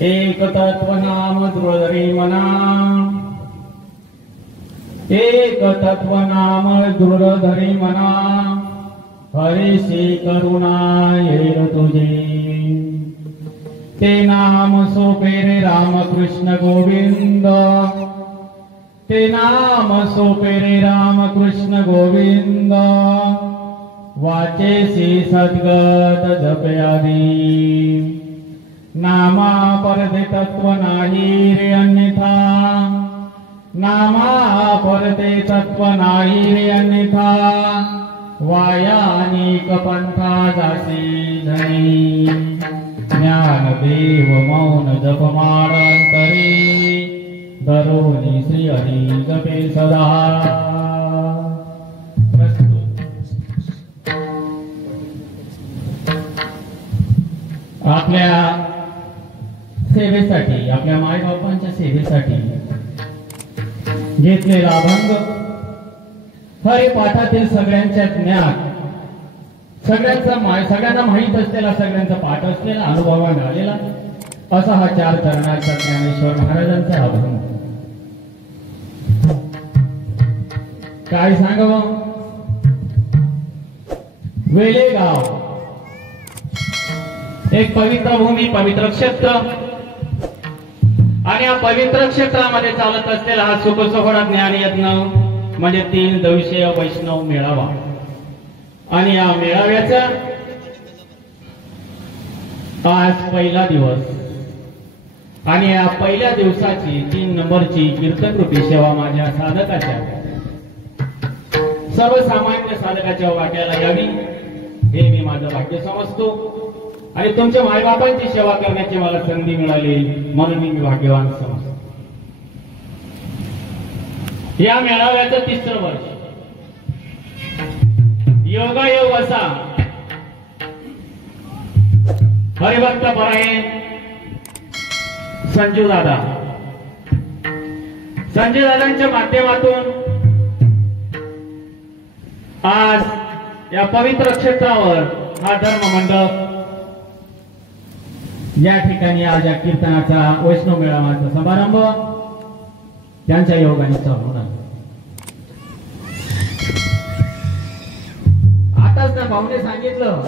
एक तत्व नाम दृढरी मना, एक तत्व नाम दृढरी मना, हरीशी करुणा येईल तुझे. ते नाम सोपे रे रामकृष्ण गोविंद, ते नाम सोपे रे रामकृष्ण गोविंद, वाचेसी सद्गत जपयादी. नामा परते तत्व नाही रे अन्यथा, नामा परते तत्व नाही रे अन्यथा, वाया अनेक पंथा जासी धनी. ज्ञानदेव मौन जपमाडांतरे, दरोनी श्री हरी जपे सदा. आपल्या सेवेसाठी, आपल्या मायबापांच्या सेवेसाठी घेतलेला अभंग हरिपाठातील सगळ्यांच्या ज्ञान, सगळ्यांना माहीत असलेला, सगळ्यांचा पाठ असलेला, अनुभवाने आलेला असा हा 4 चरणाचा ज्ञानेश्वर महाराजांचा अभंग. काय सांगावं. वेलेगाव एक पवित्र भूमी, पवित्र क्षेत्र, आणि या पवित्र क्षेत्रामध्ये चालत असलेला हा सुख सोहळा ज्ञान यज्ञ म्हणजे 3 दिवसीय वैष्णव मेळावा. आणि या मेळाव्याचा आज पहिला दिवस, आणि या पहिल्या दिवसाची 3 नंबरची कीर्तन रूपी सेवा माझ्या साधकाच्या, सर्वसामान्य साधकाच्या वाट्याला यावी हे मी माझं भाग्य समजतो. आणि तुमच्या मायबापांची सेवा करण्याची मला संधी मिळाली म्हणून मी भाग्यवान समजतो. या मेळाव्याचं 3रं वर्ष. योगायोग असा हरिभक्त परायण संजू दादांच्या माध्यमातून आज या पवित्र क्षेत्रावर हा धर्म मंडप, या ठिकाणी आज या कीर्तनाचा वैष्णव मेळाव्याचा समारंभ त्यांच्या योगाने चालू होणार. आताच त्या भाऊने सांगितलं,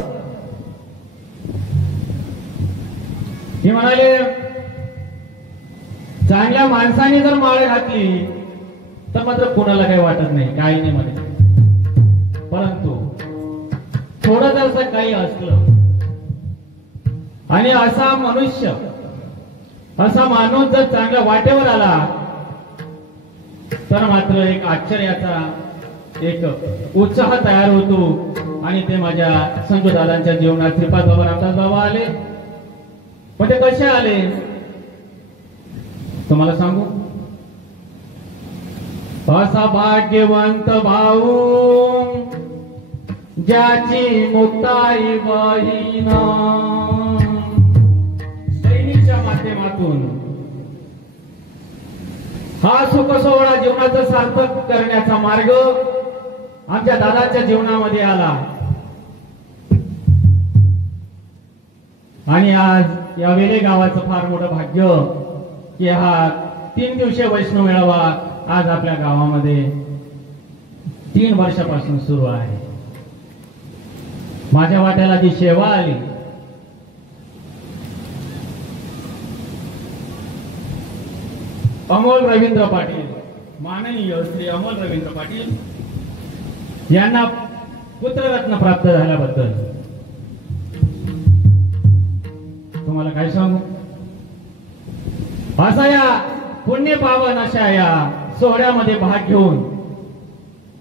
ते म्हणाले चांगल्या माणसाने जर माळ घातली तर मात्र कोणाला काही वाटत नाही, काही नाही म्हणे. परंतु थोडं जर काही असलं आणि असा मनुष्य असा माणूस जर चांगल्या वाटेवर आला तर मात्र एक आश्चर्याचा एक उत्साह तयार होतो आणि ते माझ्या संजू दादांच्या जीवनात श्रीपाद बाबा रामदास बाबा आले. पण ते कसे आले तुम्हाला सांगू. असा भाग्यवंत भाऊ ज्याची मुक्ताई बहीण बहिणीच्या माध्यमातून हा सुख सोहळा जीवनाचा सार्थक करण्याचा मार्ग आमच्या दादाच्या जीवनामध्ये आला. आणि आज या वेले गावाचं फार मोठं भाग्य की हा 3 दिवसीय वैष्णव मेळावा आज आपल्या गावामध्ये 3 वर्षापासून सुरू आहे. माझ्या वाट्याला जी सेवा आली अमोल रवींद्र पाटील, माननीय श्री अमोल रवींद्र पाटील यांना पुत्ररत्न प्राप्त झाल्याबद्दल तुम्हाला काय सांगू. असा या पुण्य पावन अशा या सोहळ्यामध्ये भाग घेऊन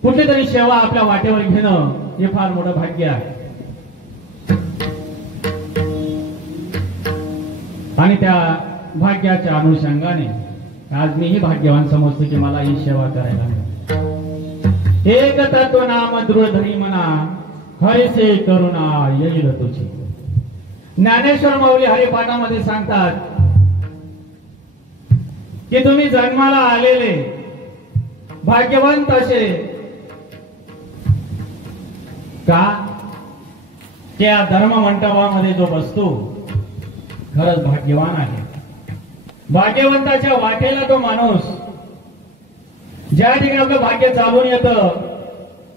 कुठली तरी सेवा आपल्या वाटेवर घेणं हे फार मोठं भाग्य आहे. आणि त्या भाग्याच्या अनुषंगाने आज मीही भाग्यवान समजतो की मला ही सेवा करायला मिळाली. एक तत्व नाम दृढ धरी म्हणा हरिसे करुणा येईल तुझी. ज्ञानेश्वर माऊली हरिपाठामध्ये सांगतात की तुम्ही जन्माला आलेले भाग्यवंत असे का त्या धर्म मंडपामध्ये जो बसतो खरंच भाग्यवान आहे. भाग्यवंताच्या वाटेला तो माणूस ज्या ठिकाणी आपलं भाग्य चालून येतं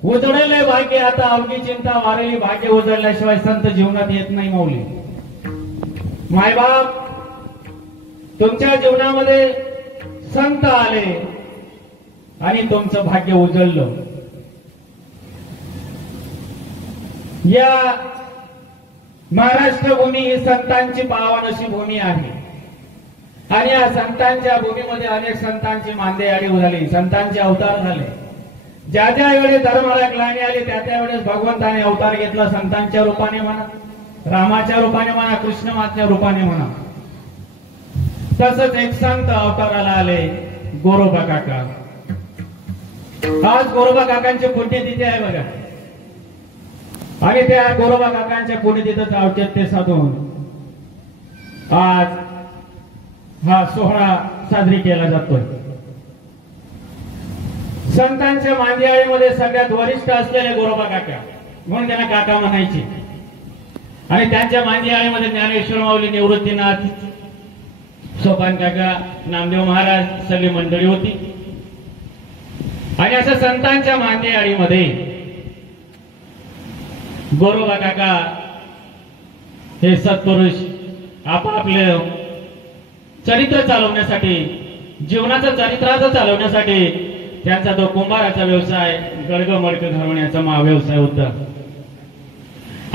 उजळले भाग्य आता अवघी चिंता वारली भाग्य उजळल्याशिवाय संत जीवनात येत नाही. माऊली मायबाप तुमच्या जीवनामध्ये संत आले आणि तुमचं भाग्य उजळलं. या महाराष्ट्र भूमी ही संतांची पावन अशी भूमी आहे आणि या संतांच्या भूमीमध्ये अनेक संतांची मांदेयाडी झाली, संतांचे अवतार झाले. ज्या ज्या वेळेस धर्माला ग्लानी आली त्या त्यावेळेस भगवंताने अवतार घेतला. संतांच्या रूपाने म्हणा, रामाच्या रूपाने म्हणा, कृष्णाच्या रूपाने म्हणा. तसंच एक संत अवताराला आले गोरोबा काका. आज गोरोबा काकांची पुण्यतिथी आहे बघा. आणि त्या गोरोबा काकांच्या पुण्यतिथीचं औचित्य साधून आज हा सोहळा साजरी केला जातोय. संतांच्या मांदियाळीमध्ये सगळ्यात वरिष्ठ असलेले गोरोबा काका म्हणून त्यांना काका म्हणायचे. आणि त्यांच्या मांदियाळीमध्ये ज्ञानेश्वर माऊली, निवृत्तीनाथ, सोपान काका, नामदेव महाराज सगळी मंडळी होती. आणि अशा संतांच्या मांदियाळीमध्ये गोरोबा काका हे सत्पुरुष आपापले चरित्र चालवण्यासाठी, जीवनाचं चरित्राचं चालवण्यासाठी त्यांचा तो कुंभाराचा व्यवसाय, गडग मडक घडवण्याचा व्यवसाय होता.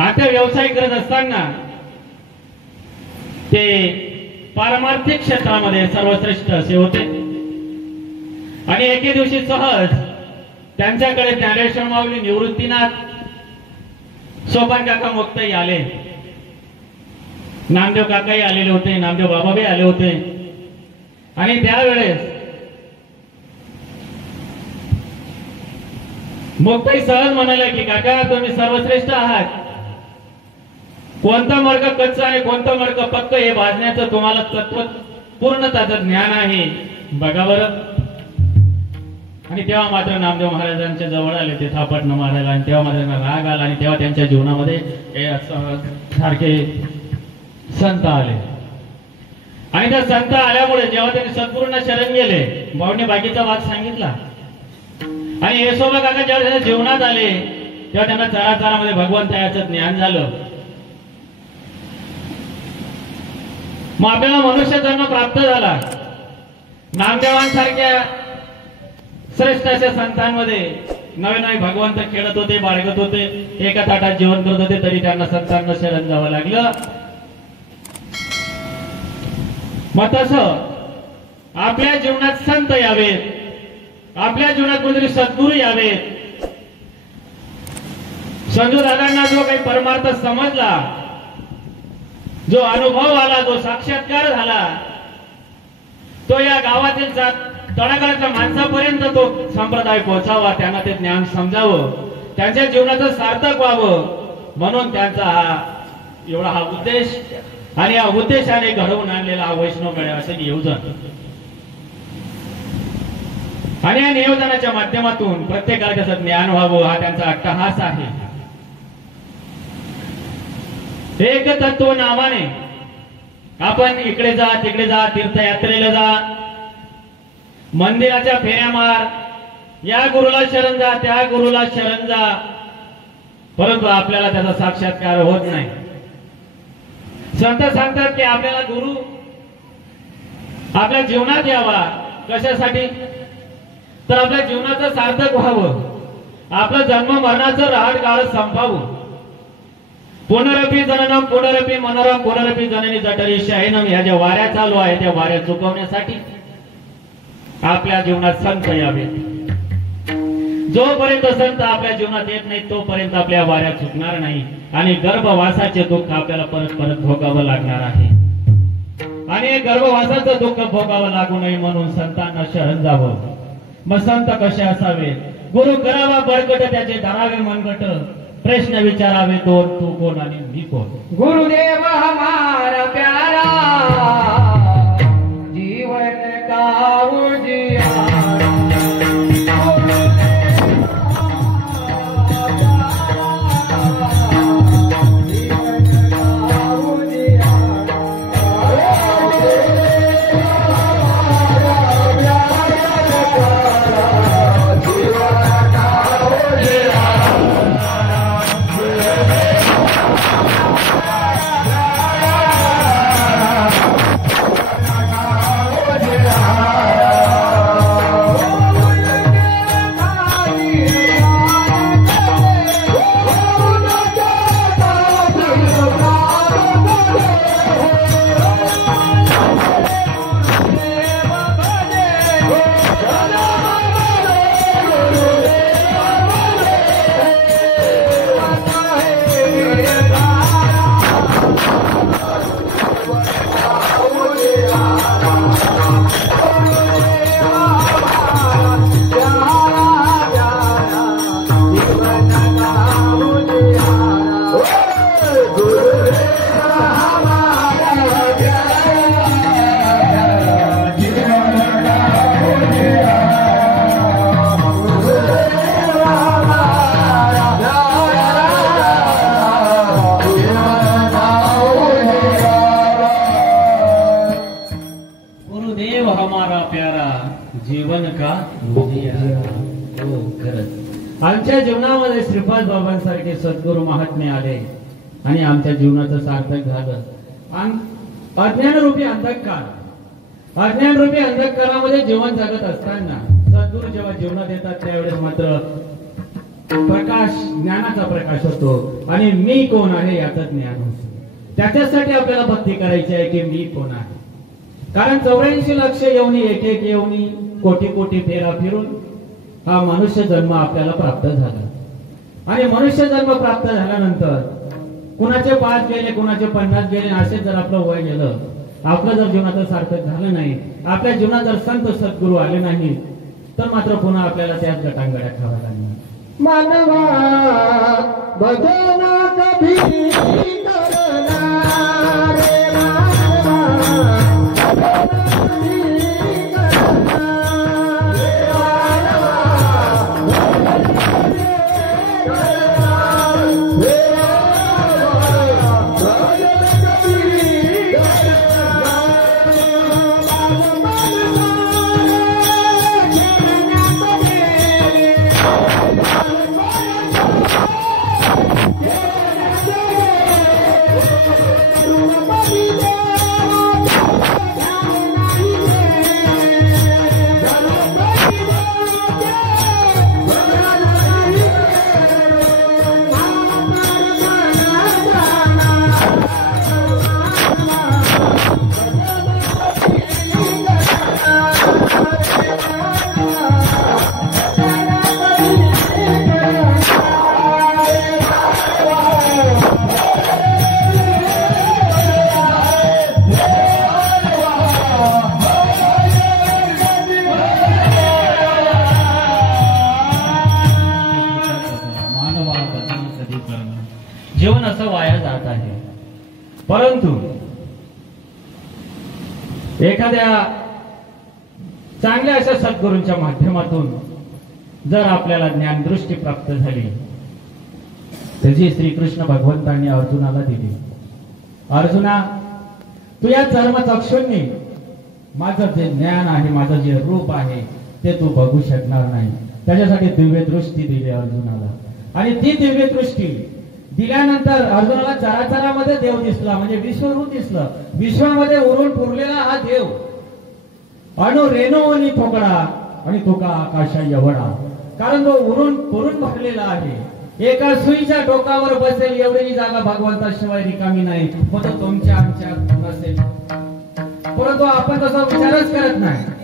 आता व्यवसाय करत असताना ते पारमार्थिक क्षेत्रामध्ये सर्वश्रेष्ठ असे होते. आणि एके दिवशी सहज त्यांच्याकडे ज्ञानेश्वर माऊली, निवृत्तीनाथ, सोपान काका मुक्तही आले, नामदेव काकाही आलेले होते, नामदेव बाबाही आले होते. आणि त्यावेळेस मुक्ताई सहज म्हणाले की काका तुम्ही सर्वश्रेष्ठ आहात. कोणतं मडक कच्चं आणि कोणतं मडक पक्क हे भाजण्याचं तुम्हाला तत्व पूर्णताचं ज्ञान आहे बघा बरं. आणि तेव्हा मात्र नामदेव महाराजांच्या जवळ आले ते थापटणं मारायला. आणि तेव्हा मात्र राग आला आणि तेव्हा त्यांच्या जीवनामध्ये सारखे संत आले. आणि त्या संत आल्यामुळे जेव्हा त्यांनी सद्गुरूंना शरण गेले, भाऊने बाकीचा वाद सांगितला. आणि येसोबा काका जेव्हा त्यांच्या जीवनात आले तेव्हा त्यांना चराचरामध्ये भगवंत याचं ज्ञान झालं. मग आपल्याला मनुष्य जन्म प्राप्त झाला. नामदेवांसारख्या श्रेष्ठ अशा संतांमध्ये नवे नवे भगवंत खेळत होते, बाळगत होते, एका ताटात जेवण करत होते, तरी त्यांना संतांना शरण जावं लागलं. मग तसं आपल्या जीवनात संत यावेत, आपल्या जीवनात कोणतरी सद्गुरू यावेत. संजू दादांना जो काही परमार्थ समजला, जो अनुभव आला, जो साक्षात्कार झाला, तो या गावातील तळागाळातल्या माणसापर्यंत तो संप्रदाय पोहोचावा, त्यांना ते ज्ञान समजावं, त्यांच्या जीवनाचं सार्थक व्हावं, म्हणून त्यांचा हा एवढा हा उद्देश आणि या उद्देशाने घडवून आणलेला हा वैष्णव मेळा असे नियोजन. आणि या नियोजनाच्या माध्यमातून प्रत्येकाला त्याचं ज्ञान व्हावं हा त्यांचा अट्टहास आहे. एक तत्व नावाने आपण इकडे जा, तिकडे जा, तीर्थयात्रेला जा, मंदिराच्या फेऱ्या मार, या गुरुला शरण जा, त्या गुरुला शरण जा, परंतु आपल्याला त्याचा साक्षात्कार होत नाही. संत सांगतात की आपल्याला गुरु आपल्या जीवनात यावा. कशासाठी? तर आपल्या जीवनाचं सार्थक व्हावं, आपलं जन्म मरणाचं रहाटगाळ संपावं. पुनरपी जननम पुनरपी मनोरम पुनरपी जननी जठरी शयनम, ह्या ज्या वाऱ्या चालू आहे त्या वाऱ्या चुकवण्यासाठी आपल्या जीवनात संत यावेत. जोपर्यंत संत आपल्या जीवनात येत नाही तोपर्यंत आपल्या वाऱ्या चुकणार नाही आणि गर्भवासाचे दुःख आपल्याला परत परत भोगावं लागणार आहे. आणि गर्भवासाचं दुःख भोगावं लागू नये म्हणून संतांना शरण जावं. मग संत कसे असावे? गुरु करावा बळकट, त्याचे धरावे मनगट, प्रश्न विचारावे दोन, तू कोण आणि मी कोण. गुरुदेव हमारा प्यारा, जीवन का उजियारा. आमच्या जीवनामध्ये श्रीपाद बाबांसारखे सद्गुरू महात्मे आले आणि आमच्या जीवनाचं सार्थक झालं. अज्ञानरूपी अंधकारामध्ये जीवन जगत असताना सद्गुरू जेव्हा जीवनात येतात त्यावेळेस मात्र प्रकाश, ज्ञानाचा प्रकाश होतो आणि मी कोण आहे याचं ज्ञान होतं. त्याच्यासाठी आपल्याला भक्ती करायची आहे की मी कोण आहे. कारण 84 लक्ष येऊनी, एक एक येऊनी, कोटी कोटी फेरा फिरून हा मनुष्य जन्म आपल्याला प्राप्त झाला. आणि मनुष्य जन्म प्राप्त झाल्यानंतर कुणाचे 5 गेले, कुणाचे 50 गेले, असे जर आपलं वय गेलं, आपलं जर जीवनाचं सार्थक झालं नाही, आपल्या जीवनात जर संत सद्गुरू आले नाही, तर मात्र पुन्हा आपल्याला त्याच गटांगड्या खावा लागणार. मानवा भजन कभी करना रे जीवन असं वाया जात आहे. परंतु एखाद्या चांगल्या अशा सद्गुरूंच्या माध्यमातून जर आपल्याला ज्ञानदृष्टी प्राप्त झाली तर जी श्रीकृष्ण भगवंतांनी अर्जुनाला दिली, अर्जुना तू या चर्मचक्षुंनी माझं जे ज्ञान आहे, माझं जे रूप आहे ते तू बघू शकणार नाही. त्याच्यासाठी दिव्य दृष्टी दिली अर्जुनाला. आणि ती दिव्य दृष्टी दिल्यानंतर अर्जुनाला चराचरामध्ये देव दिसला, म्हणजे विश्वरूप दिसलं. विश्वामध्ये उरून पुरलेला हा देव अणु रेणूवनी ठोकळा आणि तुका आकाशा एवढा. कारण तो उरून पुरून भरलेला आहे. एका सुईच्या डोकावर बसेल एवढी जागा भगवंताशिवाय रिकामी नाही. मग तो तुमच्या आमच्या नसेल, परंतु आपण तसा विचारच करत नाही.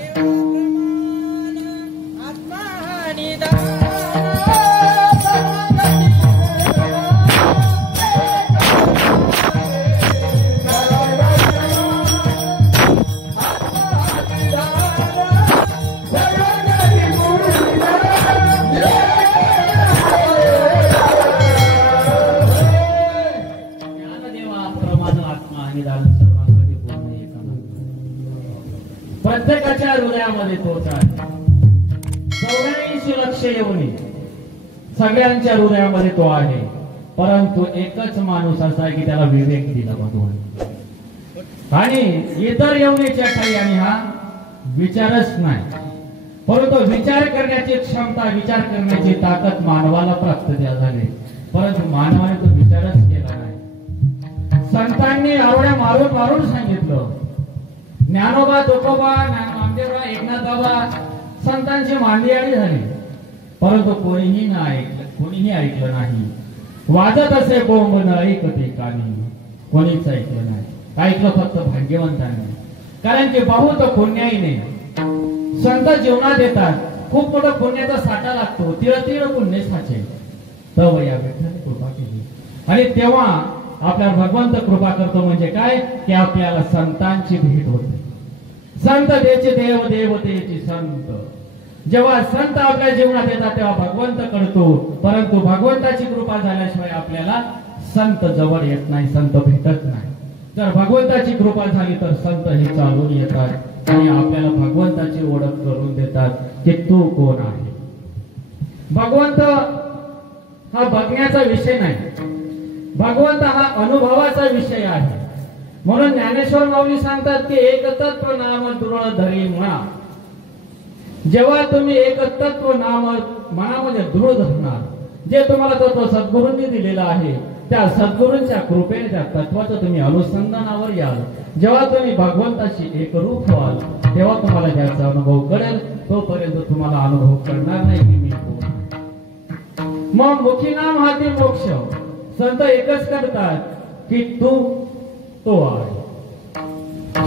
प्रत्येकाच्या हृदयामध्ये तोच आहे. 84 लक्ष येऊनी सगळ्यांच्या हृदयामध्ये तो आहे. परंतु एकच माणूस असा आहे की त्याला विवेक दिला भगवान, आणि इतर येऊनीच्या ठाई आणि हा विचारच नाही. परंतु विचार करण्याची क्षमता, विचार करण्याची ताकद मानवाला प्राप्त झाली, परंतु मानवाने तो विचारच केला नाही. संतांनी आरोड्या मारून मारून सांगितलं. ज्ञानोबा, तुकोबा, नामदेवबा, एकनाथबाबा संतांची मांदियाळी झाली, परंतु कोणीही ऐकलं नाही. वाजत असे बोंब न ऐकते कानी, कोणीच ऐकलं नाही. ऐकलं फक्त भाग्यवंतांनी. कारण की बहुत पुण्याईने संत जीवनात येतात. खूप मोठा पुण्याचा साठा लागतो. तिळ तिळ पुण्य साचे. तव या विठ्ठलाने कृपा केली, आणि तेव्हा आपल्याला भगवंत कृपा करतो. म्हणजे काय की आपल्याला संतांची भेट होते. संत देचे देव, देवतेची संत. जेव्हा संत आपल्या जीवनात येतात तेव्हा भगवंत कळतो. परंतु भगवंताची कृपा झाल्याशिवाय आपल्याला संत जवळ येत नाही, संत भेटत नाही. जर भगवंताची कृपा झाली तर संत हे चालून येतात आणि आपल्याला भगवंताची ओळख करून देतात की तू कोण आहे. भगवंत हा बघण्याचा विषय नाही, भगवंत हा अनुभवाचा विषय आहे. म्हणून ज्ञानेश्वर माऊली सांगतात की एकतत्व नाम दृढ धरी म्हणा. जेव्हा तुम्ही एकतत्व नाम मनामध्ये दृढ धरणार, जे तुम्हाला तत्व सद्गुरूंनी दिलेलं आहे, त्या सद्गुरूंच्या कृपेने त्या तत्वाचं तुम्ही अनुसंधानावर याल. जेव्हा तुम्ही भगवंताशी एकरूप व्हाल तेव्हा तुम्हाला त्याचा अनुभव कळेल. तोपर्यंत तुम्हाला अनुभव करणार नाही की मी कोण. मग मुखी नाम हाती मोक्ष. संत एकच करतात की तू तो आहे.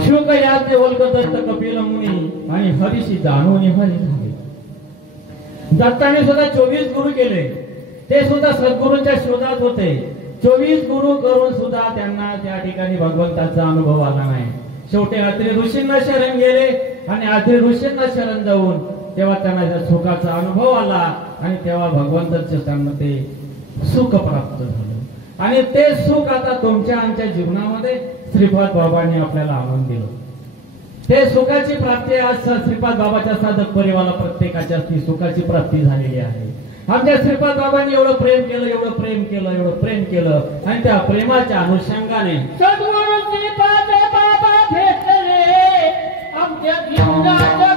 शुक याज्ञ वल्क दत्त कपिल मुनी आणि हरीशी जाणून हरी झाले. दत्ताने सुद्धा 24 गुरु केले. ते सुद्धा सद्गुरूंच्या शोधात होते. 24 गुरु करून सुद्धा त्यांना त्या ठिकाणी भगवंताचा अनुभव आला नाही. शेवटी अत्रि ऋषींना शरण गेले आणि अत्रि ऋषींना शरण जाऊन तेव्हा त्यांना सुखाचा अनुभव आला आणि तेव्हा भगवंताच्या त्यांना ते सुख प्राप्त झालं. आणि ते सुख आता तुमच्या आमच्या जीवनामध्ये श्रीपाद बाबांनी आपल्याला आणून दिलं. ते सुखाची प्राप्ती आज श्रीपाद बाबाच्या साधक परिवाराला प्रत्येकाच्या ती सुखाची प्राप्ती झालेली आहे. आमच्या श्रीपाद बाबांनी एवढं प्रेम केलं, एवढं प्रेम केलं, एवढं प्रेम केलं, आणि त्या प्रेमाच्या अनुषंगाने सद्गुरू श्रीपाद बाबा भेटले आमच्या जीवनात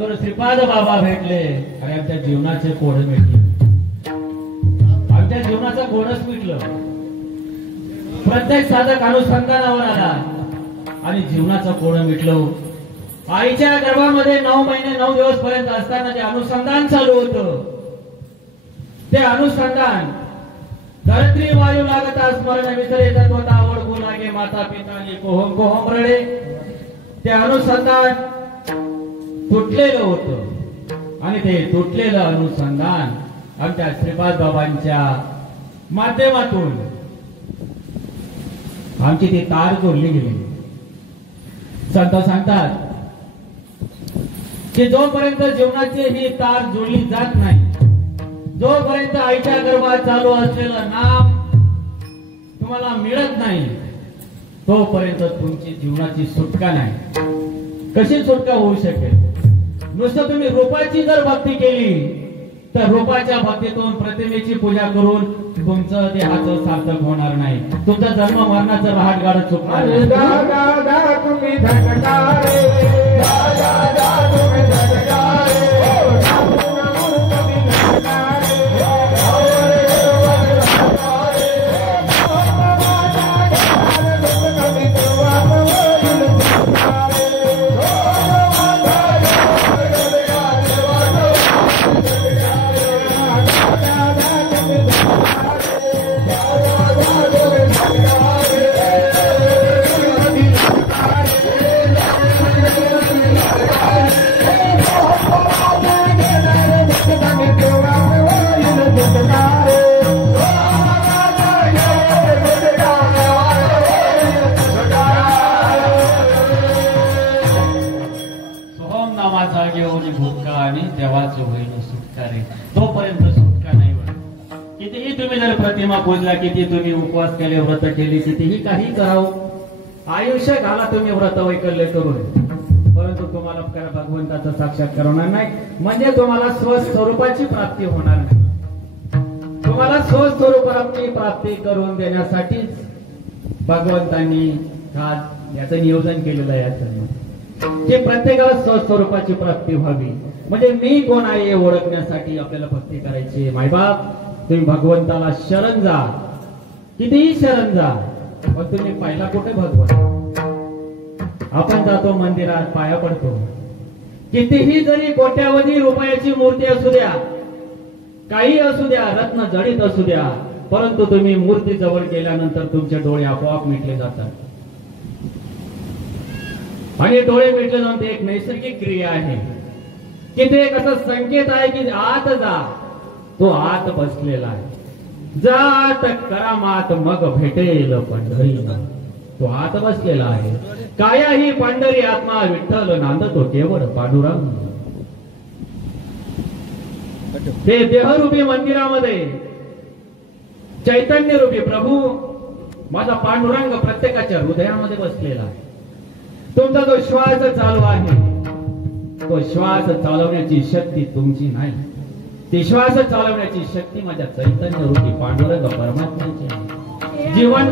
सद्गुरू श्रीपाद बाबा भेटले आणि आमच्या जीवनाचे कोड मिटले. आमच्या जीवनाचा कोडच मिटलं. प्रत्येक साधक अनुसंधानावर आला आणि जीवनाचं कोड मिटलं. आईच्या गर्भामध्ये 9 महिने 9 दिवस पर्यंत असताना जे अनुसंधान चालू होतं, ते अनुसंधान धरत्री वायू लागता स्मरण विसरे तत्वता आवड गुलागे माता पिताने कोहम कोहम रडे. ते अनुसंधान तुटलेलं होतं आणि ते तुटलेलं अनुसंधान आमच्या श्रीपाद बाबांच्या माध्यमातून आमची ती तार जोडली गेली. संत सांगतात की जोपर्यंत जीवनाची ही तार जोडली जात नाही, जोपर्यंत आईच्या गर्भात चालू असलेलं नाम तुम्हाला मिळत नाही, तोपर्यंत तुमची जीवनाची सुटका नाही. कशी सुटका होऊ शकेल? नुसतं तुम्ही रूपाची जर भक्ती केली तर रूपाच्या भक्तीतून प्रतिमेची पूजा करून तुमचं देहाचं सार्थक होणार नाही. तुमचा जन्म मरणाचं रहाट गाडत चुकणार नाही. तुम्ही झटकारे तुम्ही झटकारे तोपर्यंत सुटका नाही होत. कितीही तुम्ही जर प्रतिमा पूजला, किती तुम्ही उपवास केले, व्रत केली, कितीही काही करावं, आयुष्य घाला तुम्ही व्रत वैकल्य करून, परंतु तुम्हाला भगवंताचा साक्षात्कार होणार नाही. म्हणजे तुम्हाला स्वस्वरूपाची प्राप्ती होणार नाही. तुम्हाला स्वस्वरूपाची प्राप्ती करून देण्यासाठीच भगवंतांनी याचं नियोजन केलेलं आहे. की प्रत्येकाला स्वस्वरूपाची प्राप्ती व्हावी, म्हणजे मी कोण आहे हे ओळखण्यासाठी आपल्याला भक्ती करायची. मायबाप, तुम्ही भगवंताला शरण जा, कितीही शरण जा, पण तुम्ही पाहिला कुठे भगवंत? आपण जातो मंदिरात, पाया पडतो, कितीही जरी कोट्यावधी रुपयाची मूर्ती असू द्या, काही असू द्या, रत्न जडित असू द्या, परंतु तुम्ही मूर्ती जवळ गेल्यानंतर तुमचे डोळे आपोआप मिटले जातात. आणि डोळे मिटले जाऊन ते एक नैसर्गिक क्रिया आहे की ते एक असा संकेत आहे की आत जा, तो आत बसलेला आहे. जात करामात मग भेटेल पंढरी, तो आत बसलेला आहे. काया ही पंढरी आत्मा विठ्ठल नांदतो केवळ पांडुरंग. ते देहरूपी मंदिरामध्ये चैतन्य रूपी प्रभू माझा पांडुरंग प्रत्येकाच्या हृदयामध्ये बसलेला आहे. तुमचा जो श्वास चालू आहे, तो श्वास चालवण्याची शक्ती तुमची नाही, ती श्वास चालवण्याची शक्ती माझ्या चैतन्य रूपी पांडुरंग परमात्म्याची आहे. जीवन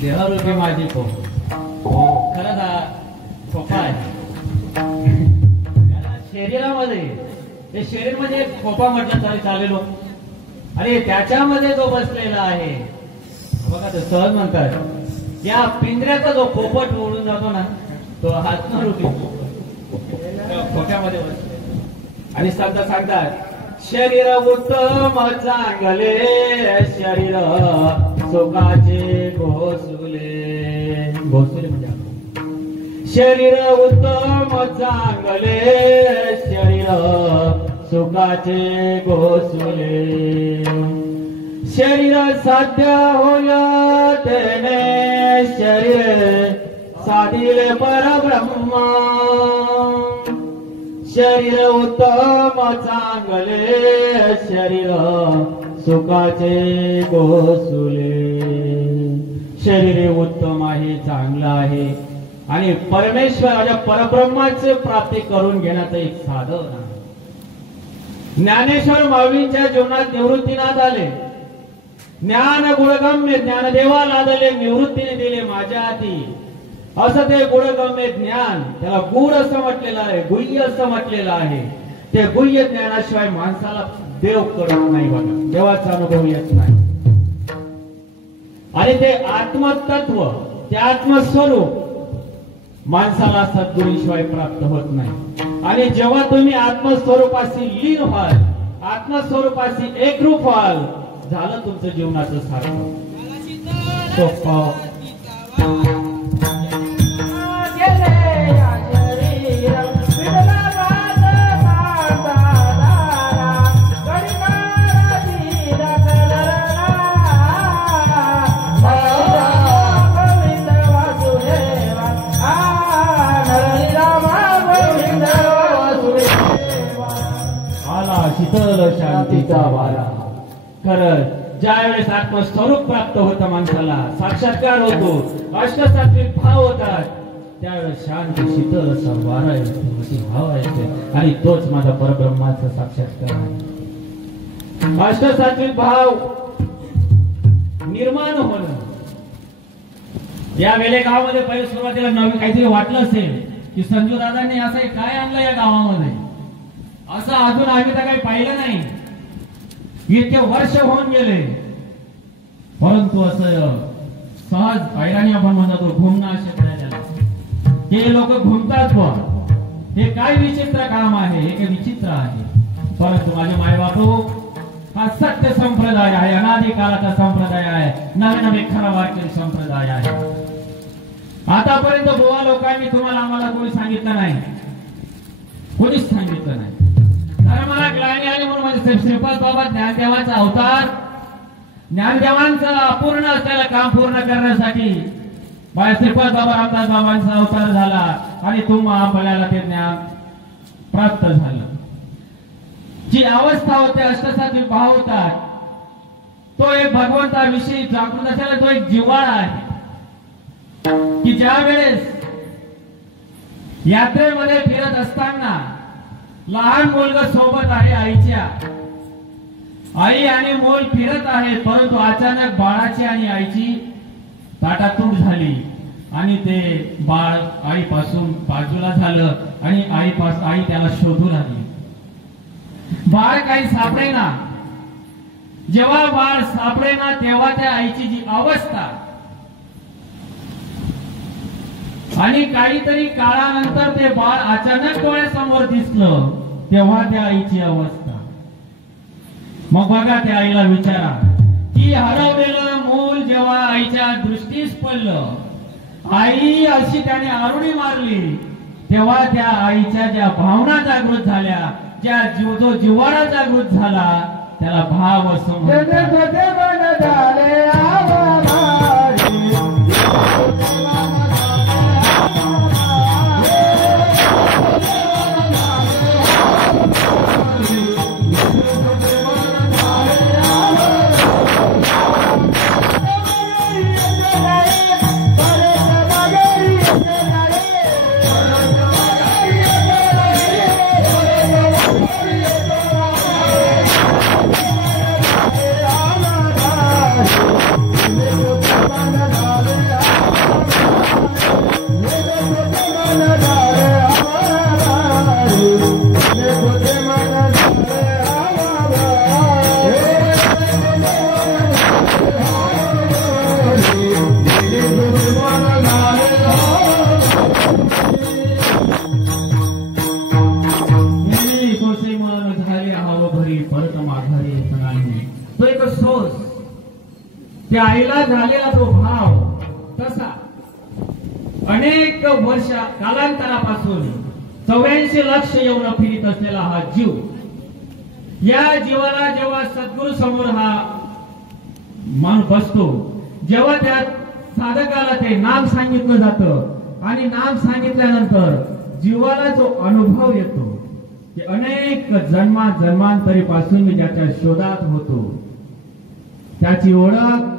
देहरूपी माझी हो खरंच सोपा आहे. हे शरीर म्हणजे एक खोपा म्हटलं तरी चालेल. अरे त्याच्यामध्ये जो बसलेला आहे बघा, ते सहज म्हणतात या पिंजऱ्याचा जो पोपट उडून जातो ना, तो आत्मरूपी खोक्यामध्ये बसले. आणि सांगतात शरीर उत्तम चांगले, शरीर सुखाचे घोसुले. घोसुले म्हणजे शरीर उत्तम चांगले, शरीर सुखाचे घोसुले. शरीर साध्य होय तेने, शरीर साधिले परब्रह्म. शरीर उत्तम चांगले, शरीर सुखाचे घोसुले. शरीर उत्तम आहे, चांगलं आहे आणि परमेश्वराच्या परब्रह्माची प्राप्ती करून घेण्याचं एक साधन आहे. ज्ञानेश्वर माऊलींच्या जीवनात निवृत्तीनाथ आले. ज्ञान गुणगम्य ज्ञानदेवा लादले, निवृत्तीने दिले माझ्या हाती. असं ते गुणगम्य ज्ञान, त्याला गुढ असं म्हटलेलं आहे, गुह्य असं म्हटलेलं आहे. ते गुह्य ज्ञानाशिवाय माणसाला देव करत नाही. बघा, देवाचा अनुभव येत नाही. आणि ते आत्मतत्व, ते आत्मस्वरूप माणसाला सद्गुरूशिवाय प्राप्त होत नाही. आणि जेव्हा तुम्ही आत्मस्वरूपाशी लीन व्हाल, आत्मस्वरूपाशी एकरूप व्हाल, झालं तुमचं जीवनाचं सार्थक. सोपं शीतल शांतीचा वारा. खरंच ज्यावेळेस आत्मस्वरूप प्राप्त होतं माणसाला, साक्षात्कार होतो, अष्टसात्विक भाव होतात, त्यावेळेस शांत शीतल असा वारा येतो, भाव येते. आणि तोच माझा परब्रह्माचा साक्षात्कार आहे. अष्टसात्विक भाव निर्माण होणं. या वेळे गावामध्ये पहिले सुरुवातीला नवीन काहीतरी वाटलं असेल की संजू दादांनी असं काय आणलं या गावामध्ये, असं अजून आम्ही तर काही पाहिलं नाही. इतके वर्ष होऊन गेले, परंतु असं सहज पैराणी आपण म्हणतो घुमणं असे त्याला. हे लोक घुमतात पण हे काय विचित्र काम आहे, हे काय विचित्र आहे. परंतु माझे मायबापू, हा सत्य संप्रदाय आहे, अनादी काळाचा संप्रदाय आहे, नवे नवे खरं वाक्य संप्रदाय आहे. आतापर्यंत गोवा लोकांनी तुम्हाला आम्हाला कोणी सांगितलं नाही, कोणीच सांगितलं नाही. तर मला ग्लानी आली म्हणून माझे श्रीपाद बाबा ज्ञानदेवाचा अवतार, ज्ञानदेवांचं अपूर्ण असलेलं काम पूर्ण करण्यासाठी माझ्या श्रीपाद बाबा रामदास बाबांचा अवतार झाला आणि आपल्याला ते ज्ञान प्राप्त झालं. जी अवस्था होते, अष्टसात्विक भाव होता, तो एक भगवंताविषयी जागृत असलेला तो एक जिव्हाळा आहे की ज्या वेळेस यात्रेमध्ये फिरत असताना लहान मुलगा सोबत आहे आईच्या, आई आणि मूल फिरत आहे, परंतु अचानक बाळाची आणि आईची ताटातूट झाली आणि ते बाळ आईपासून बाजूला झालं आणि आई त्याला शोधू लागली. बाळ काही सापडेना. जेव्हा बाळ सापडेना तेव्हा त्या आईची जी अवस्था, आणि काहीतरी काळानंतर ते बाळ अचानक डोळ्यासमोर दिसलं, तेव्हा त्या आईची अवस्था. मग बघा, त्या आईला विचारा की हरवलेलं मूल जेव्हा आईच्या दृष्टीस पडलं, आई अशी त्याने आरुणी मारली, तेव्हा त्या आईच्या ज्या भावना जागृत झाल्या, जो जिव्हाळा जागृत झाला, त्याला भाव असं म्हणतात. त्या आईला झालेला तो भाव तसा अनेक वर्ष कालांतरापासून 84 लक्ष येऊन फिरत असलेला हा जीव, या जीवाला जेव्हा सद्गुरु समोर हा माणूस बसतो, जेव्हा त्या साधकाला ते नाम सांगितलं जातं आणि नाम सांगितल्यानंतर जीवाला जो अनुभव येतो की अनेक जन्मांतरीपासून मी ज्याच्या शोधात होतो, त्याची ओळख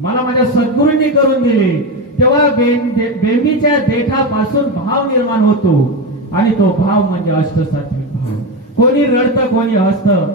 मला माझ्या सद्गुरूंनी करून दिली, तेव्हा बेंबीच्या देठापासून भाव निर्माण होतो आणि तो भाव म्हणजे अष्टसात्विक भाव. कोणी रडतं, कोणी हसतं.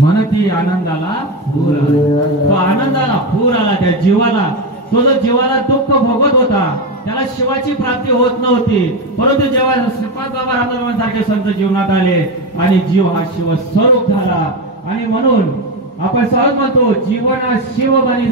म्हणती आनंदाला पूर आला. तो आनंदाला पूर आला त्या जीवाला. तो जो जीवाला दुःख भोगत होता, त्याला शिवाची प्राप्ती होत नव्हती, परंतु जेव्हा श्रीपाद बाबा रामदास सारखे संत जीवनात आले आणि जीव हा शिव स्वरूप झाला, आणि म्हणून आपण सहज म्हणतो जीवन हा शिव बनी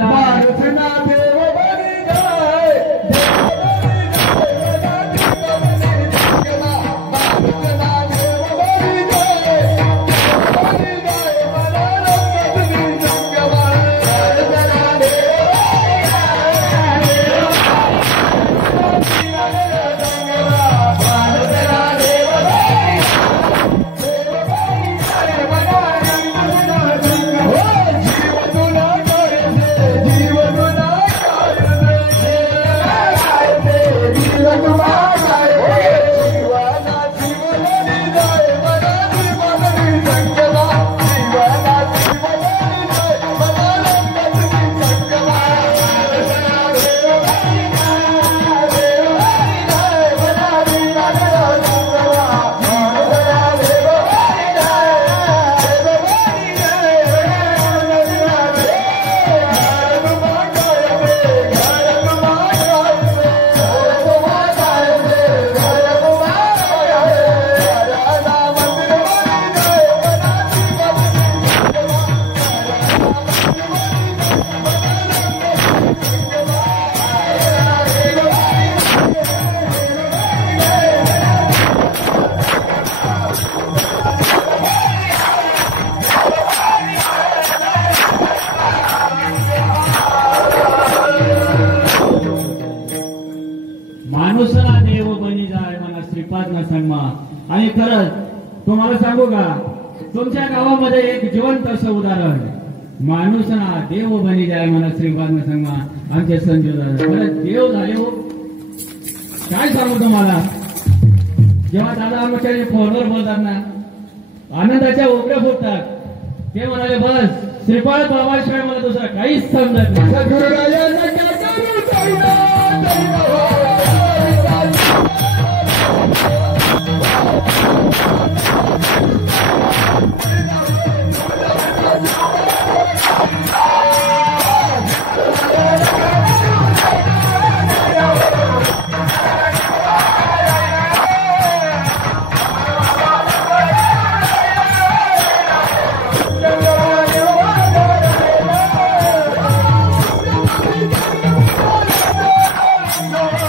माणूसना देव बनी जाय म्हणा श्रीपाद न सन्मा. आणि खरंच तुम्हाला सांगू का, तुमच्या गावामध्ये एक जिवंत असं उदाहरण, माणूसना देव बनी जाय म्हणा श्रीपाद न सन्मा. आमचे संजय दादा खरंच देव झाले हो. काय सांगू तुम्हाला, जेव्हा दादा आमच्या फोनवर बोलतात ना, आनंदाच्या उकड्या फुटतात. ते म्हणाले बस श्रीपाद बाबाशिवाय मला दुसरं काहीच समजत नाही. No.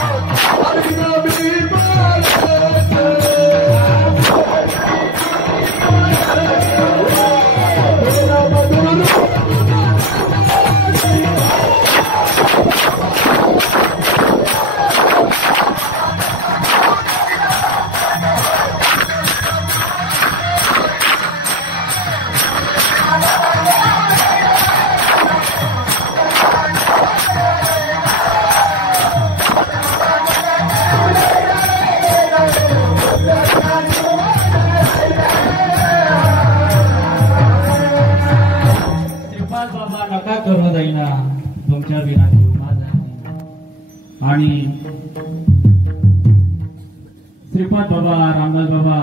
श्रीपाद बाबा रामदास बाबा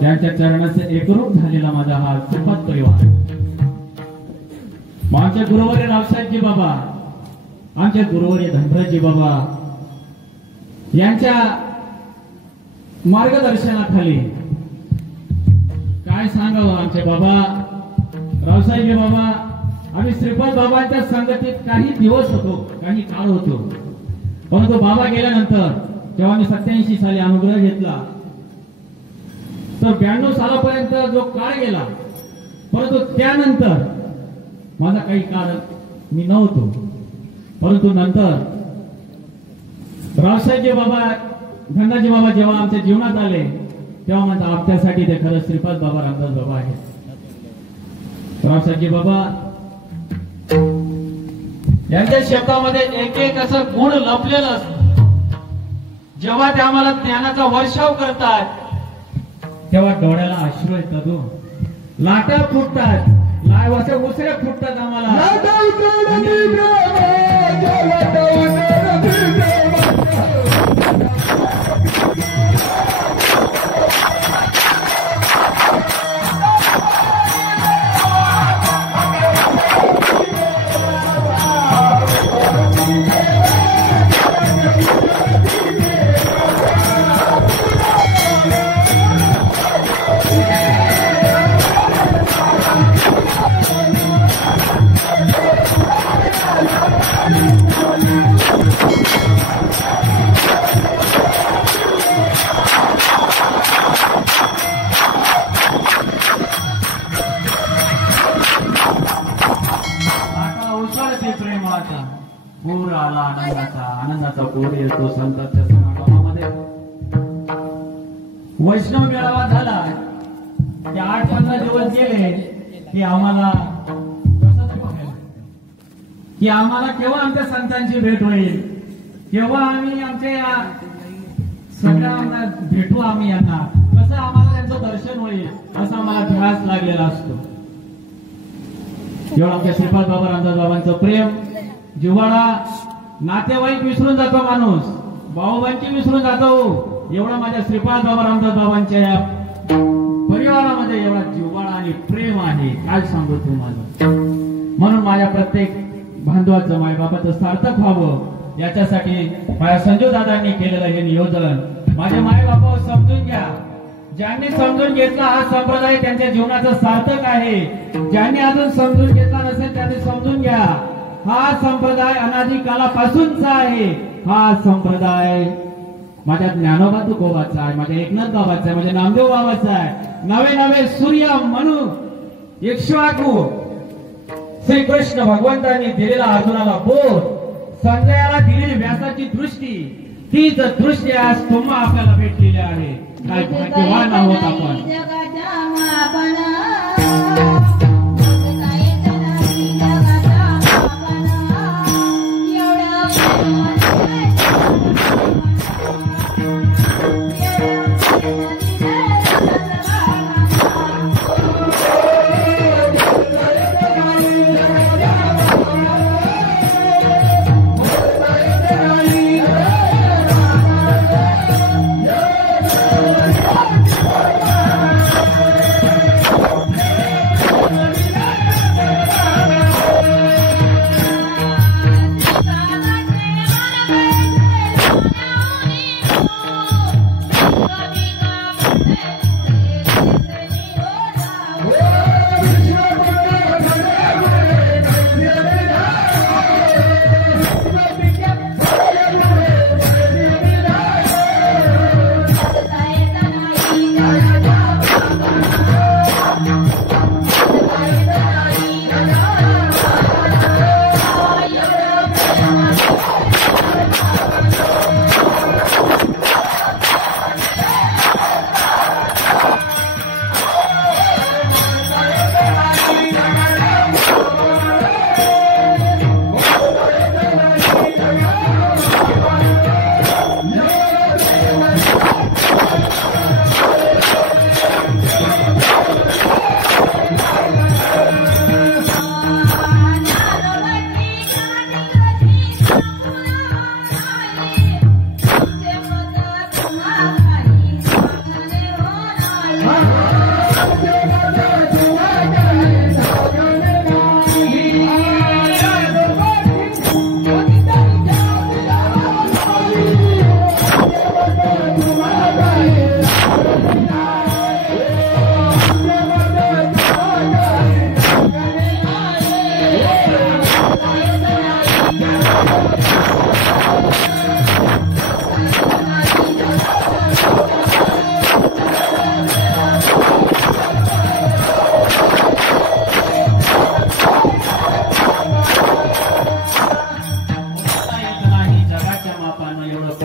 त्यांच्या चरणाचे एकरूप झालेला माझा हा श्रीपाद परिवार. आमचे गुरुवर्य रावसाहेबजी बाबा, आमचे गुरुवर्य धनराजजी बाबा यांच्या मार्गदर्शनाखाली काय सांगावं आमचे बाबा रावसाहेबजी बाबा. आम्ही श्रीपाद बाबांच्या संगतीत काही दिवस होतो, काही काळ होतो, परंतु बाबा गेल्यानंतर जेव्हा मी 87 साली अनुग्रह घेतला तर 92 सालापर्यंत जो काळ गेला, परंतु त्यानंतर माझा काही काळ मी नव्हतो. परंतु नंतर रावसाहेबजी बाबा धनराजजी बाबा जेव्हा आमच्या जीवनात आले तेव्हा माझा आपल्यासाठी ते खरं श्रीपाद बाबा रामदास बाबा आहेत. रावसाहेबजी बाबा यांच्या शब्दामध्ये एक एक असं गुण लपलेलं असतं. जेव्हा ते आम्हाला ज्ञानाचा वर्षाव करतात तेव्हा डोळ्याला अश्रू येतात, लाटा फुटतात, लावाच्या उसळ्या फुटतात आम्हाला. पूर आला आनंदाचा पूर येतो संतांच्या समागमामध्ये. वैष्णव मेळावा झाला की 8-15 दिवस गेले की आम्हाला की आम्हाला केव्हा आमच्या संतांची भेट होईल, केव्हा आम्ही आमच्या सगळ्यांना भेटू, आम्ही यांना कसं आम्हाला त्यांचं दर्शन होईल असं आम्हाला ध्यास लागलेला असतो. जेव्हा आमच्या श्रीपाद बाबा रामदास बाबांचं प्रेम जिव्हाळा, नातेवाईक विसरून जातो माणूस, भाऊबांची विसरून जातो, एवढा माझ्या श्रीपाद बाबा रामदास बाबांच्या या परिवारामध्ये एवढा जिव्हाळा आणि प्रेम आहे, काय सांगू तुम्हाला. म्हणून माझ्या प्रत्येक बांधवाचं मायबापाचं सार्थक व्हावं याच्यासाठी माझ्या संजू दादांनी केलेलं हे नियोजन. माझे मायबापा समजून घ्या, ज्यांनी समजून घेतला हा संप्रदाय त्यांच्या जीवनाचं सार्थक आहे. ज्यांनी अजून समजून घेतला नसेल त्यांनी समजून घ्या, हा संप्रदाय अनादी कालापासूनचा आहे. हा संप्रदाय माझ्या ज्ञानोबा तुकोबाचा आहे, माझ्या एकनाथ बाबाचा आहे, माझ्या नामदेव बाबाचा आहे. नवे नवे सूर्य म्हणू इक्ष्वाकू श्रीकृष्ण भगवंतांनी दिलेला अर्जुनाला बोध, संजयाला दिलेली व्यासाची दृष्टी, तीच दृष्टी आज तुम्हा आपल्याला भेटलेली आहे. काय भाग्यवान आहोत आपण.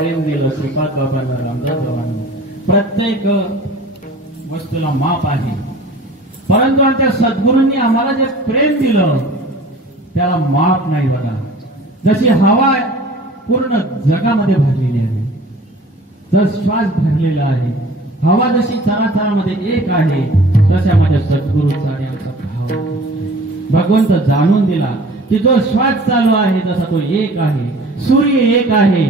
प्रेम दिलं श्रीपाद बाबांना, रामदास बाबांना. प्रत्येक वस्तूला माप आहे, परंतु आमच्या सद्गुरूंनी आम्हाला जे प्रेम दिलं त्याला माप नाही बघा. जशी हवा पूर्ण जगामध्ये भरलेली आहे, जर श्वास भरलेला आहे, हवा जशी चराचरामध्ये एक आहे, तशा माझ्या सद्गुरूचा आणि आमचा भाव भगवंत जाणून दिला की जो श्वास चालू आहे जसा तो एक आहे, सूर्य एक आहे,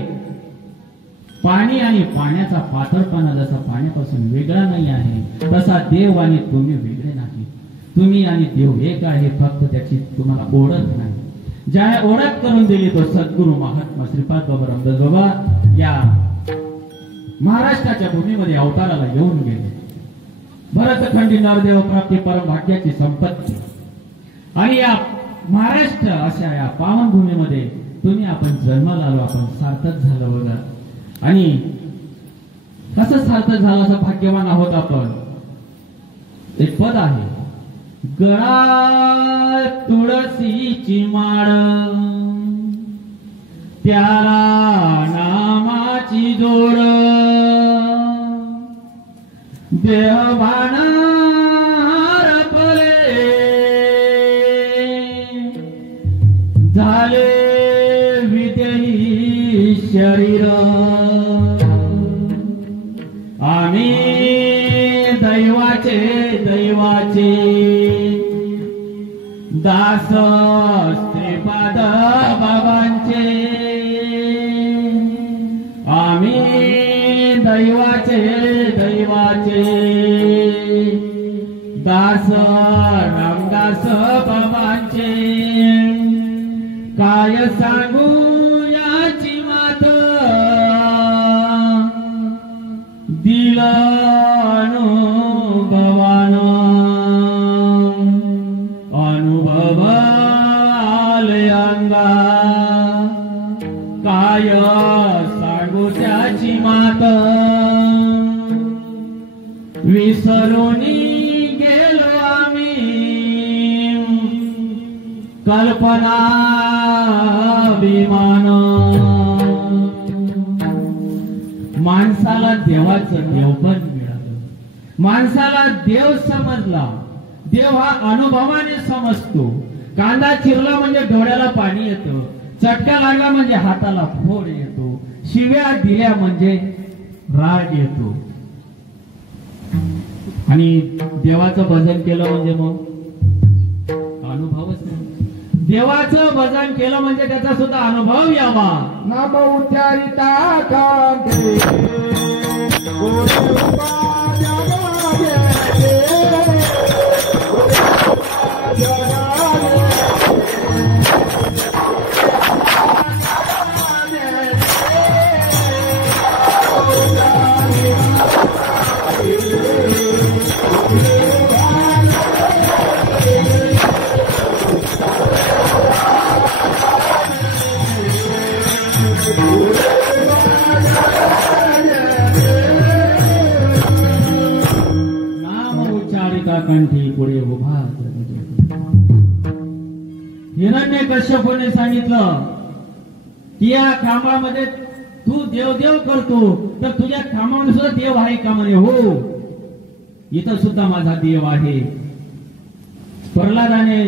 पाणी आणि पाण्याचा पातळपणा जसा पाण्यापासून वेगळा नाही आहे, तसा देव आणि तुम्ही वेगळे नाही. तुम्ही आणि देव एक आहे, फक्त त्याची तुम्हाला ओळख नाही. ज्या ओळख करून दिली तो सद्गुरू महात्मा श्रीपाद बाबा रामदास बाबा या महाराष्ट्राच्या भूमीमध्ये अवताराला येऊन गेले. भरतखंडी नरदेव प्राप्ती परम भाग्याची संपत्ती आणि या महाराष्ट्र अशा या पावन भूमीमध्ये तुम्ही आपण जन्माला आलो, आपण सार्थक झालं बघा. आणि कसं सार्थक झालं, असं भाग्यवान आहोत आपण. एक पद आहे, गळा तुळशीची माळ त्याला नामाची जोड, देहभान हरपले झाले विदेही शरीर. आम्ही दैवाचे दास श्रीपाद बाबांचे. आम्ही दैवाचे दास रामदास बाबांचे. काय सांगू याची मात दिला अनुभव आले अंगा. काय सांगू त्याची मात विसरून गेलो आम्ही कल्पना विमान. माणसाला देवाचं देवपण मिळालं, माणसाला देव समजला. देव हा अनुभवाने समजतो. कांदा चिरला म्हणजे डोळ्याला पाणी येतं, चटका लागला म्हणजे हाताला फोड येतो, शिव्या दिल्या म्हणजे राग येतो. आणि देवाचं भजन केलं म्हणजे मग अनुभवच नाही. देवाचं भजन केलं म्हणजे त्याचा सुद्धा अनुभव यावा. नाम उच्चारिता कांते कंठी पुढे उभा. हिरण्यकश्यपूने सांगितलं की या कामामध्ये तू देव करतो, तर तुझ्या कामामध्ये सुद्धा देव आहे का म्हणे. हो, इथं सुद्धा माझा देव आहे. प्रल्हादाने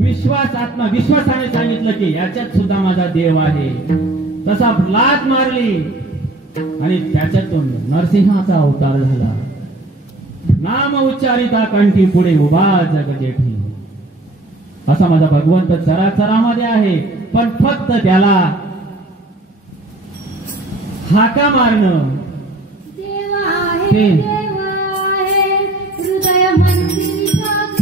विश्वासाने सांगितलं की याच्यात सुद्धा माझा देव आहे. तसा लात मारली आणि त्याच्यातून नरसिंहाचा अवतार झाला. नाम उच्चारिता कंठी पुढे उभा जगजेठी. असा माझा भगवंत चराचरामध्ये आहे, पण फक्त त्याला हाका मारणं देव आहे, देव आहे हृदय मंदिरात.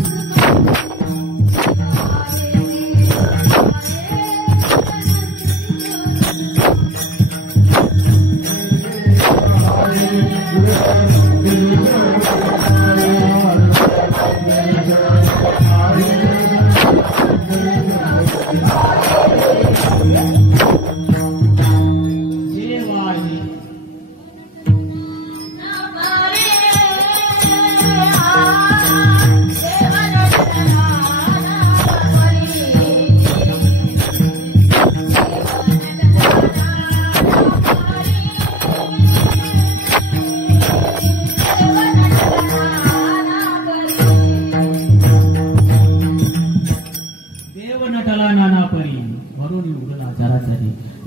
देव आहे.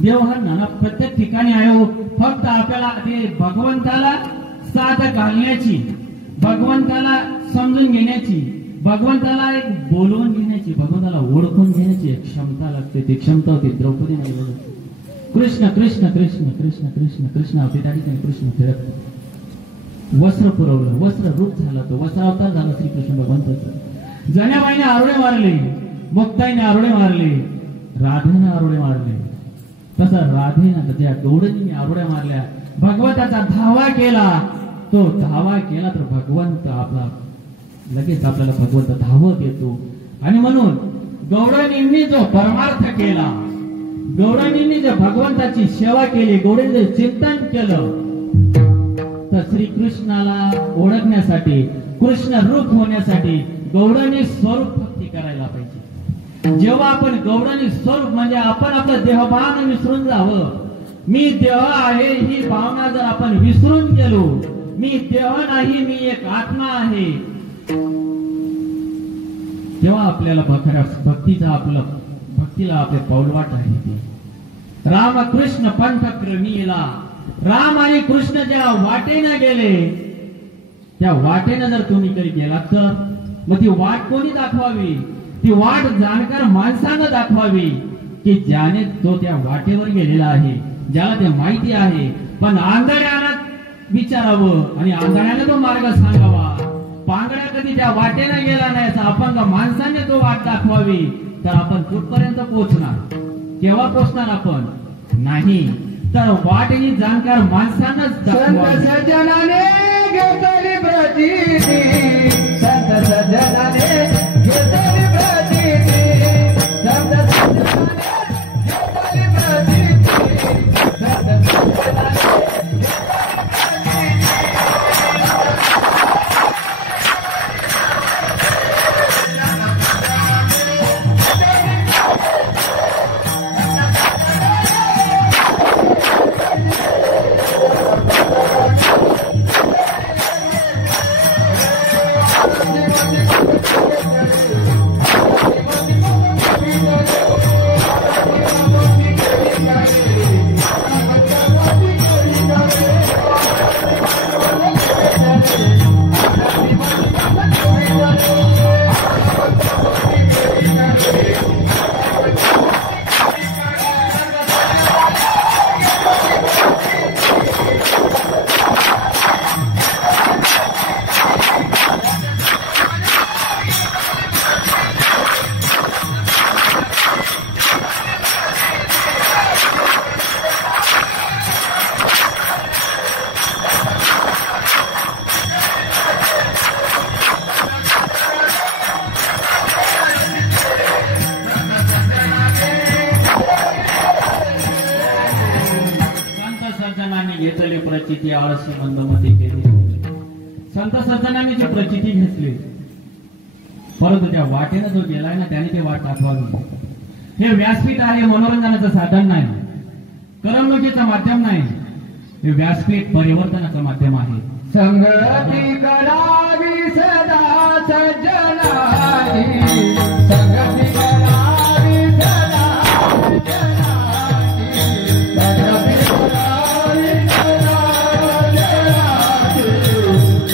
देव हा नाना प्रत्येक ठिकाणी आहे हो. फक्त आपल्याला ते भगवंताला साथ घालण्याची, भगवंताला समजून घेण्याची, भगवंताला एक बोलवून घेण्याची, भगवंताला ओळखून घेण्याची एक क्षमता लागते. ती क्षमता होती द्रौपदी माई. कृष्ण कृष्ण कृष्ण कृष्ण कृष्ण कृष्ण होते त्या ठिकाणी कृष्ण फिरत वस्त्र पुरवलं, वस्त्र रूप झाला, तो वस्त्रावतार झाला श्रीकृष्ण भगवंताचा. जण्याबाईने आरोडे मारले, मुक्ताईने आरोडे मारले, राधेने आरोडे मारले. तसा राधेनं त्या गौडजीने आरोड्या मारल्या, भगवंताचा धावा केला. तो धावा केला तर भगवंत आपला लगेच आपल्याला भगवंत धावत येतो. आणि म्हणून गौडणींनी जो परमार्थ केला, गौडणींनी जर भगवंताची सेवा केली, गौडींनी चिंतन केलं, तर श्रीकृष्णाला ओळखण्यासाठी, कृष्ण रूप होण्यासाठी गौडणी स्वरूप भक्ती करायला पाहिजे. जेव्हा आपण गौडणी स्वरूप म्हणजे आपण आपलं देहभान विसरून जावं, मी देह आहे ही भावना जर आपण विसरून गेलो, मी देह नाही मी एक आत्मा आहे, तेव्हा आपल्याला भक्तीचा भक्तीला आपले पाऊलवाट आहे. ते रामकृष्ण पंथ क्रमीला, राम आणि कृष्ण ज्या वाटेने गेले त्या वाटेने जर तुम्ही कधी गेलात तर मग ती वाट कोणी दाखवावी? ती वाट जाणकार माणसानं दाखवावी की ज्याने तो त्या वाटेवर गेलेला आहे, ज्याला ते माहिती आहे. पण आंधळ्याला विचारावं आणि आंधळ्याने तो मार्ग सांगावा. पांगड्या कधी त्या वाटेने गेला नाही, अपंग माणसाने तो वाट दाखवावी, तर आपण कुठपर्यंत पोहोचणार? केव्हा पोहोचणार आपण? नाही तर वाटेनी जाणकार माणसांनाच संत सज्जनाने घेतली प्रचिती, संत सज्जनाने घेतली प्रचिती, संत सज्जनाने घेतली प्रचिती, संत सज्जनाने घेतली प्रचिती आळशी मंदमती केली. संत सज्जनांनी जी प्रचिती घेतली, परंतु त्या वाटेनं जो गेलाय ना त्याने ते वाट दाखवावी. हे व्यासपीठ आहे, मनोरंजनाचं साधन नाही, करमणुकीचं माध्यम नाही. हे व्यासपीठ परिवर्तनाचं माध्यम आहे. संगती करावी सदा सज्जनाची, संगती करावी सदा सज्जनाची, संगती करावी सदा सज्जनाची,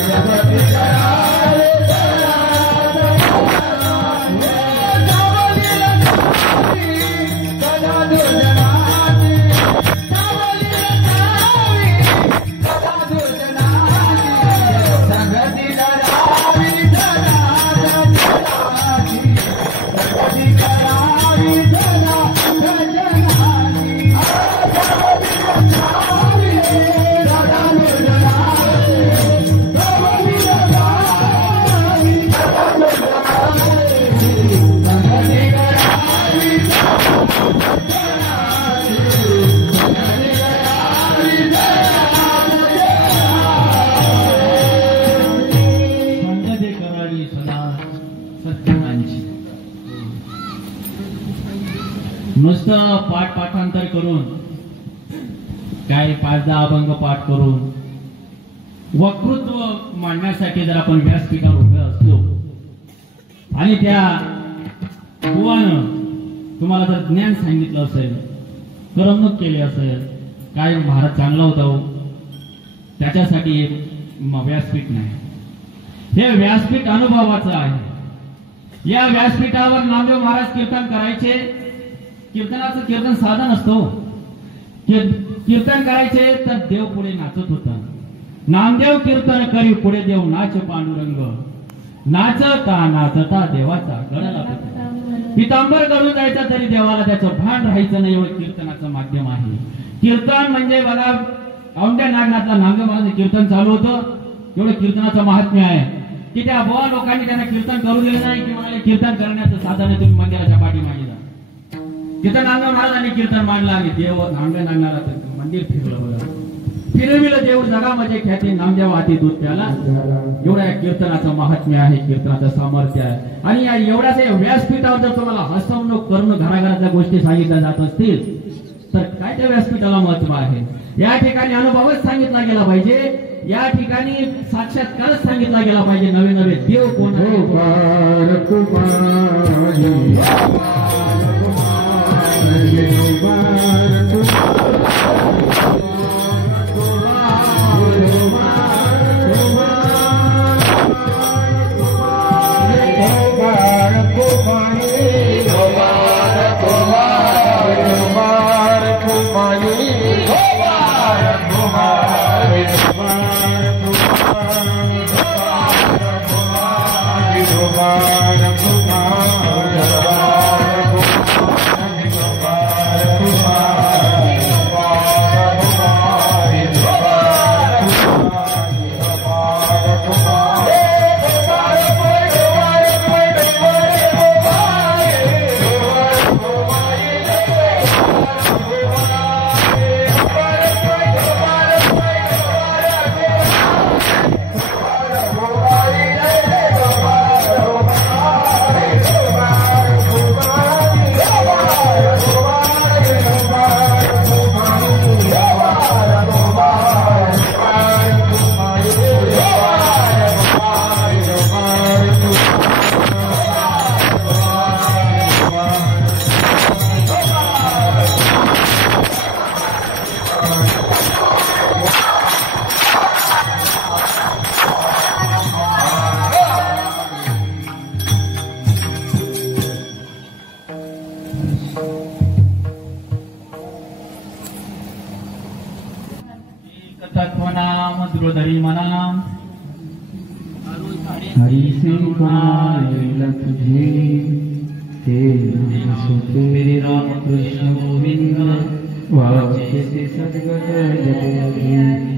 संगती करावी सदा सज्जनाची, सदा दुर्जनाची, सावलीला सावी, सदा दुर्जनाची, संगती करावी सदा सज्जनाची, संगती करावी सदा सज्जनाची, सदा दुर्जनाची, सावलीला सावी, सदा दुर्जनाची, संगती करावी संगती करावी सदा सज्जनांची. नुसतं पाठांतर करून काय 5-10 अभंग पाठ करून वक्तृत्व मांडण्यासाठी जर आपण व्यासपीठावर उभे असलो आणि त्या बुवानं तुम्हाला जर ज्ञान सांगितलं असेल करमणूक केली असेल, काय महाराज चांगला होता हो, त्याच्यासाठी एक व्यासपीठ नाही. हे व्यासपीठ अनुभवाचं आहे. या व्यासपीठावर नामदेव महाराज कीर्तन करायचे. कीर्तनाचं कीर्तन साधन असतो. कीर्तन करायचे तर देव पुढे नाचत होता. नामदेव कीर्तन करी पुढे देव नाच पांडुरंग, नाचता नाचता देवाचा गळा पितांबर करून जायचा तरी देवाला त्याचं भान राहायचं नाही. एवढं कीर्तनाचं माध्यम आहे. कीर्तन म्हणजे बघा, औंढ्या नागनाथला नामदेव महाराज कीर्तन चालू होतं. एवढं कीर्तनाचं महात्म्य आहे की त्या बुवा लोकांनी त्यांना कीर्तन करू दिले नाही की म्हणाले कीर्तन करण्याचं साधन आहे, तुम्ही मंदिराच्या पाठीमागे जा. तिथं नामदेव महाराजांनी कीर्तन मांडलं आणि देव औंढ्या नागनाथला मंदिर फिरलं. बघा, फिरविलं देव जगामध्ये ख्याती, नामदेव हाती दूध प्याला. एवढ्या या कीर्तनाचं महात्म्य आहे, कीर्तनाचं सामर्थ्य आहे. आणि या एवढ्याच व्यासपीठावर जर तुम्हाला हसवणूक करून घराघरातल्या गोष्टी सांगितल्या जात असतील तर काय त्या व्यासपीठाला महत्व आहे. या ठिकाणी अनुभवच सांगितला गेला पाहिजे. या ठिकाणी साक्षात्कारच सांगितला गेला पाहिजे. नवे नवे देव कोण तत्वनाम द्रोदरी मना हरि सिंहाय तुझे हे मेरे राम कृष्ण गोविंद वाचे सद्गत जय